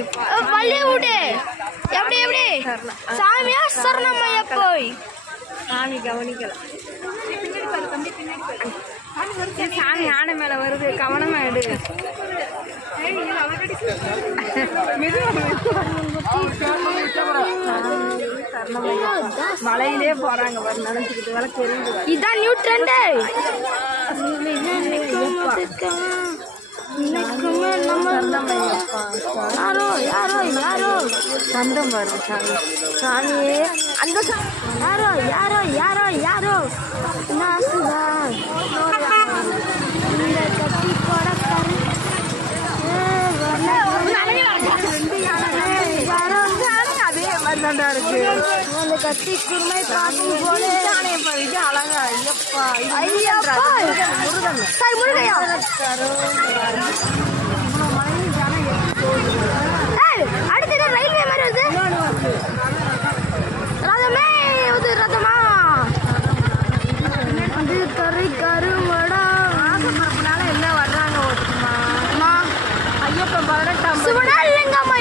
விடு எப்படி எப்படி? சாமியா சரணமையா போய். சாமி கவனிக்கல. சாமி ஆனை மேல வருது. கவனமா எடு. மலையிலே போறாங்க பாரு நடந்துக்கிட்டு வேலை தெரியுது இதான் நியூ ட்ரெண்ட் யாரோ யாரோ யாரோ? சந்தம் பாரு சாமி. சாமியே அந்த யாரோ யாரோ யாரோ யாரோ? நாசுதான் இந்த அந்த கத்தி குருமை பார்க்கும் போல இது அழகா ஐயப்பா ஐயப்பா! முருகன் சார் முருகையா? சுவனா இல்லைங்கம்மா